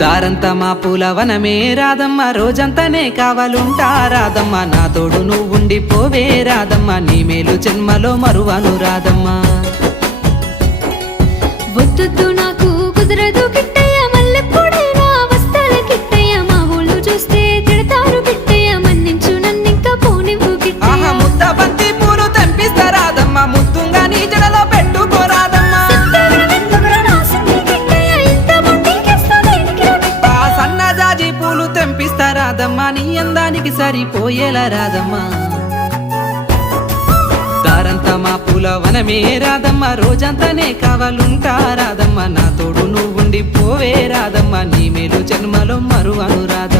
దారంతా మా పూలవనమే రాదమ్మ, రోజంతానే కావాలుంటా రాదమ్మ, నా తోడు నువ్వుండిపోవే రాదమ్మ, నీ మేలు జన్మలో మరువను రాదమ్మ. వద్దు నాకు కుదరదు కిట్టయ్య, మల్లెప్పుడైనా వస్తాల కిట్టయ్య, మా ఊళ్ళు చూస్తే తిడతారు కిట్టయ్య, మన్నించు నన్నింక పోనివ్వు కిట్టయ్య. ముద్ద బంతి పూలు తెంపిస్తా రాదమ్మ, ముద్దుంగా నీ జడలో పెట్టుకోరాదమ్మ. సన్నజాజి పూలు తెంపిస్తా రాదమ్మ, నీ అందానికి సరిపోయేలా రాదమ్మ. దారంతా మా పూలవనమే రాదమ్మ, రోజంతానే కావాలుంటా రాదమ్మ, నా తోడు నువ్వుండిపోవే రాదమ్మ, నీ మేలు జన్మలో మరువను రాదమ్మ.